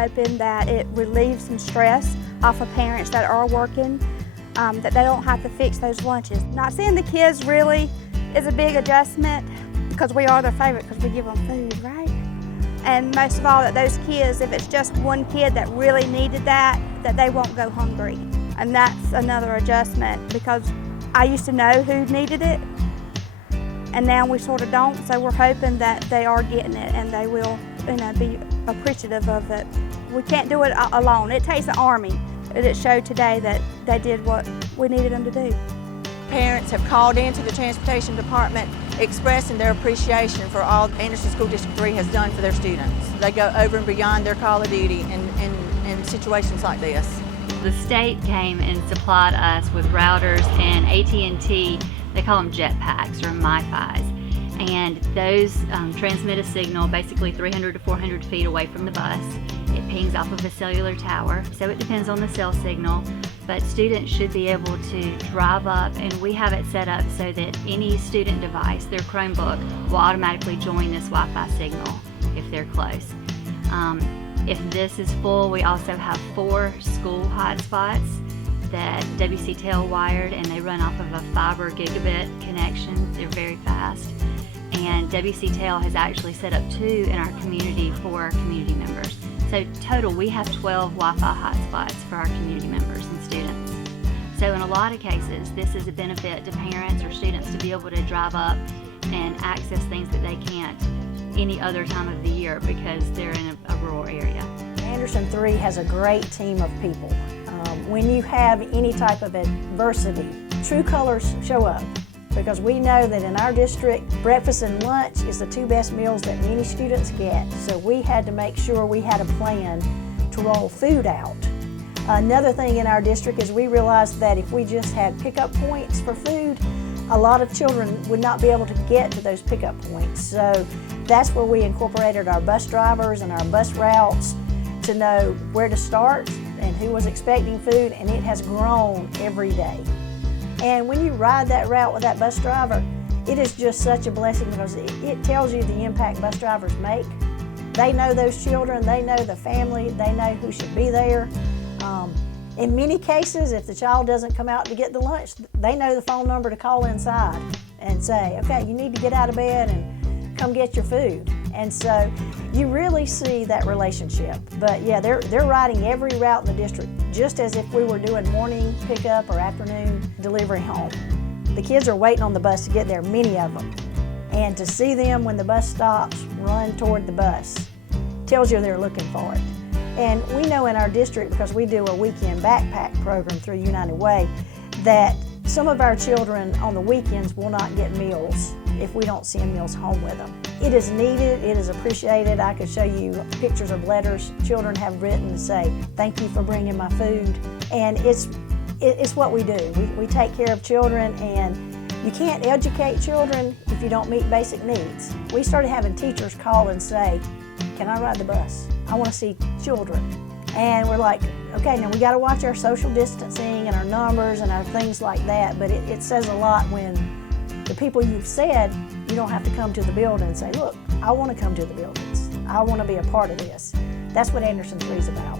hoping that it relieves some stress off of parents that are working, that they don't have to fix those lunches. Not seeing the kids really is a big adjustment because we are their favorite because we give them food, right? And most of all, that those kids, if it's just one kid that really needed that they won't go hungry. And that's another adjustment because I used to know who needed it, and now we sort of don't, so we're hoping that they are getting it and they will, be appreciative of it. We can't do it alone. It takes an army. It showed today that they did what we needed them to do. Parents have called into the transportation department expressing their appreciation for all Anderson School District 3 has done for their students. They go over and beyond their call of duty in situations like this. The state came and supplied us with routers and AT&T, they call them jetpacks or MiFis. And those transmit a signal basically 300 to 400 feet away from the bus. It pings off of a cellular tower, so it depends on the cell signal. But students should be able to drive up, and we have it set up so that any student device, their Chromebook, will automatically join this Wi-Fi signal if they're close. If this is full, we also have 4 school hotspots that WCTEL wired, and they run off of a fiber gigabit connection. They're very fast. And WCTEL has actually set up 2 in our community for our community members. So total, we have 12 Wi-Fi hotspots for our community members and students. So in a lot of cases, this is a benefit to parents or students to be able to drive up and access things that they can't any other time of the year because they're in a rural area. Anderson 3 has a great team of people. When you have any type of adversity, true colors show up because we know that in our district, breakfast and lunch is the 2 best meals that many students get. So we had to make sure we had a plan to roll food out. Another thing in our district is we realized that if we just had pickup points for food, a lot of children would not be able to get to those pickup points. So that's where we incorporated our bus drivers and our bus routes to know where to start and who was expecting food, and it has grown every day. And when you ride that route with that bus driver, it is just such a blessing because it tells you the impact bus drivers make. They know those children, they know the family, they know who should be there. In many cases, if the child doesn't come out to get the lunch, they know the phone number to call inside and say, okay, you need to get out of bed and come get your food. And so you really see that relationship. But yeah, they're riding every route in the district just as if we were doing morning pickup or afternoon delivery home. The kids are waiting on the bus to get there, many of them. And to see them when the bus stops, run toward the bus, tells you they're looking for it. And we know in our district, because we do a weekend backpack program through United Way, that some of our children on the weekends will not get meals if we don't send meals home with them. It is needed, it is appreciated. I could show you pictures of letters children have written to say, thank you for bringing my food. And it's what we do. We take care of children, and you can't educate children if you don't meet basic needs. We started having teachers call and say, can I ride the bus? I want to see children. And we're like, okay, now we got to watch our social distancing and our numbers and our things like that, but it says a lot when the people you've said, you don't have to come to the building and say, look, I want to come to the buildings. I want to be a part of this. That's what Anderson 3 is about.